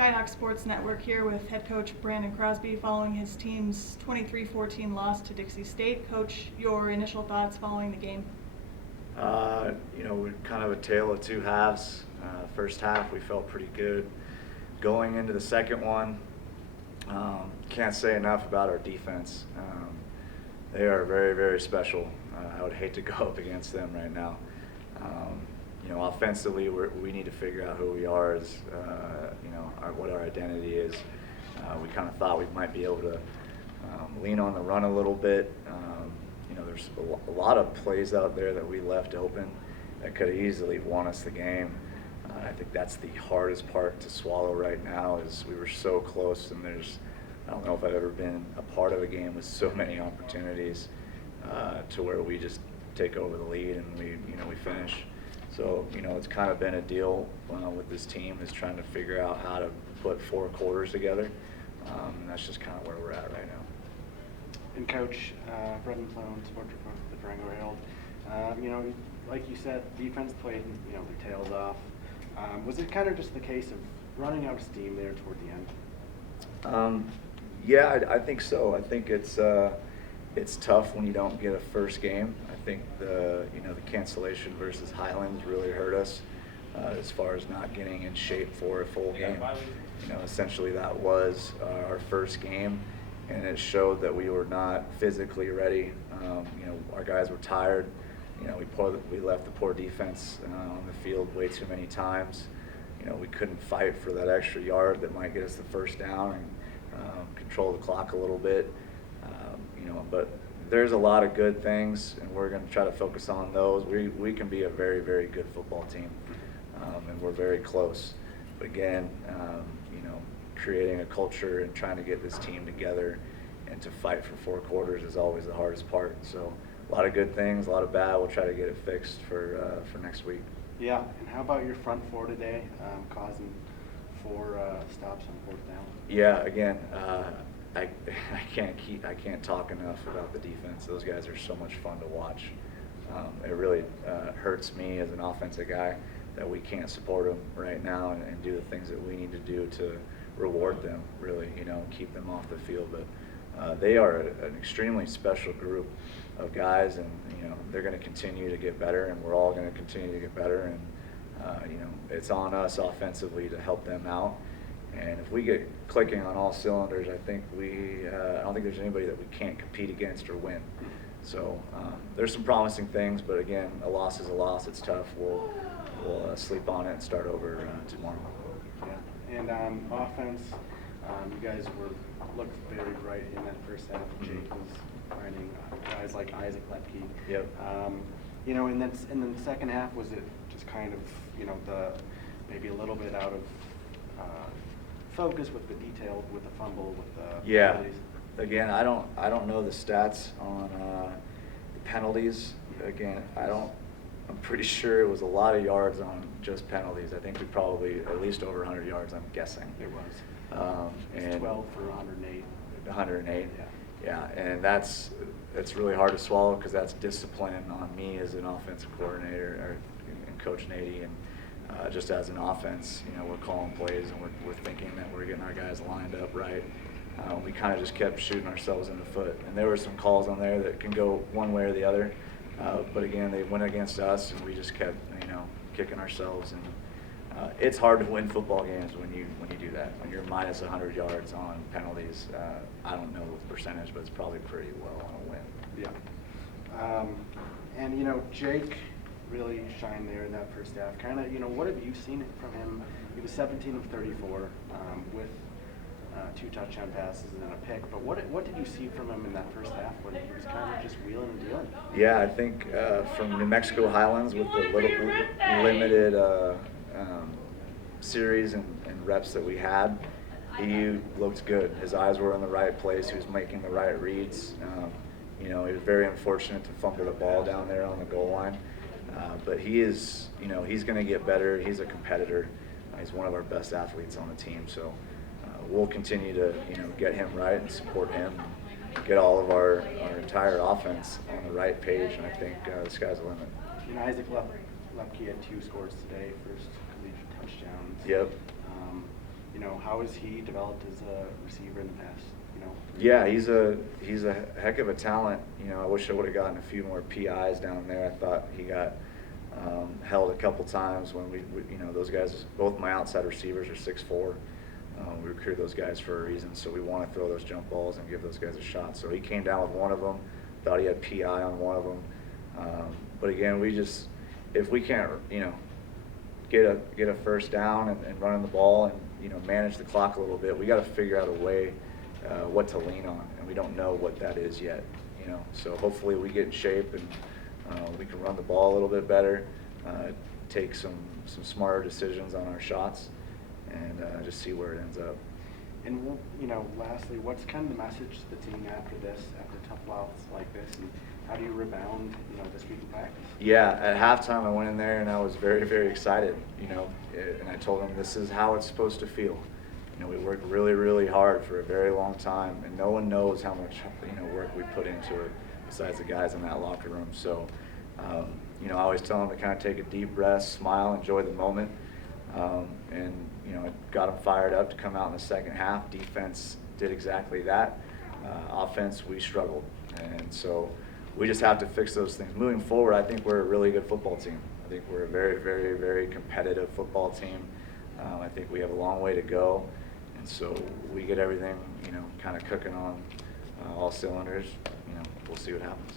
Skydock Sports Network here with head coach Brandon Crosby following his team's 23-14 loss to Dixie State. Coach, your initial thoughts following the game? We're kind of a tale of two halves. First half, we felt pretty good. Going into the second one, can't say enough about our defense. They are very, very special. I would hate to go up against them right now. Offensively, we need to figure out who we are as, what our identity is. We kind of thought we might be able to lean on the run a little bit. There's a lot of plays out there that we left open that could have easily won us the game. I think that's the hardest part to swallow right now is we were so close, and I don't know if I've ever been a part of a game with so many opportunities to where we just take over the lead and we finish. So, it's kind of been a deal with this team is trying to figure out how to put four quarters together. And that's just kind of where we're at right now. And Coach, Brendan Sloan, sports reporter for the Durango Herald. Like you said, defense played, their tails off. Was it kind of just the case of running out of steam there toward the end? Yeah, I think so. I think it's tough when you don't get a first game. I think the cancellation versus Highlands really hurt us as far as not getting in shape for a full game. Essentially that was our first game, and it showed that we were not physically ready. Our guys were tired. We left the poor defense on the field way too many times. We couldn't fight for that extra yard that might get us the first down and control the clock a little bit. But there's a lot of good things, and we're going to try to focus on those. We can be a very, very good football team, and we're very close. But again, creating a culture and trying to get this team together and to fight for four quarters is always the hardest part. So a lot of good things, a lot of bad. We'll try to get it fixed for next week. Yeah, and how about your front four today, causing four stops on fourth down? Yeah, again, I can't talk enough about the defense. Those guys are so much fun to watch. It really hurts me as an offensive guy that we can't support them right now and do the things that we need to do to reward them, really, keep them off the field. But they are an extremely special group of guys, and they're going to continue to get better, and we're all going to continue to get better. And it's on us offensively to help them out. And if we get clicking on all cylinders, I think I don't think there's anybody that we can't compete against or win. So there's some promising things, but again, a loss is a loss. It's tough. We'll sleep on it and start over tomorrow. Yeah. And offense, you guys looked very bright in that first half. Jake was finding guys like Isaac Lepke. Yep. And then the second half, was it just kind of maybe a little bit out of focus with the detail, with the fumble, with the penalties? Again, I don't know the stats on the penalties. Again, I'm pretty sure it was a lot of yards on just penalties. I think we probably at least over 100 yards, I'm guessing. It was. And 12 for 108. 108. Yeah. Yeah, and that's really hard to swallow because that's discipline on me as an offensive coordinator and Coach Nady, and just as an offense, we're calling plays and we're thinking that we're getting our guys lined up right. We kind of just kept shooting ourselves in the foot, and there were some calls on there that can go one way or the other. But again, they went against us, and we just kept, kicking ourselves. And it's hard to win football games when you do that. When you're minus 100 yards on penalties, I don't know the percentage, but it's probably pretty low on a win. Yeah. And Jake really shined there in that first half. Kind of, what have you seen from him? He was 17 of 34 with 2 touchdown passes and then a pick. But what did you see from him in that first half when he was kind of just wheeling and dealing? Yeah, I think from New Mexico Highlands with the little limited series and reps that we had, he looked good. His eyes were in the right place. He was making the right reads. He was very unfortunate to fumble the ball down there on the goal line. But he is, he's going to get better. He's a competitor. He's one of our best athletes on the team. So we'll continue to, get him right and support him, and get all of our entire offense on the right page. And I think the sky's the limit. Isaac Lepke had 2 scores today, first collegiate touchdowns. Yep. You know, how has he developed as a receiver in the past? You know. Yeah, he's a heck of a talent. You know, I wish I would have gotten a few more PIs down there. I thought he got held a couple times when we you know, those guys, both my outside receivers are 6'4". We recruit those guys for a reason, so we want to throw those jump balls and give those guys a shot. So he came down with one of them, thought he had PI on one of them. But again, we just, if we can't, you know, get a first down and running the ball and, you know, manage the clock a little bit, we got to figure out a way what to lean on, and we don't know what that is yet. You know, so hopefully we get in shape and we can run the ball a little bit better, take some smarter decisions on our shots, and just see where it ends up. And, you know, lastly, what's kind of the message to the team after this, after tough loss like this, and how do you rebound, you know, this week in practice? Yeah, at halftime I went in there and I was very, very excited, you know, and I told them this is how it's supposed to feel. You know, we worked really, really hard for a very long time, and no one knows how much, you know, work we put into it besides the guys in that locker room. So, you know, I always tell them to kind of take a deep breath, smile, enjoy the moment. And, you know, it got them fired up to come out in the second half. Defense did exactly that. Offense, we struggled. And so we just have to fix those things. Moving forward, I think we're a really good football team. I think we're a very, very, very competitive football team. I think we have a long way to go. And so we get everything, you know, kind of cooking on all cylinders. You know, we'll see what happens.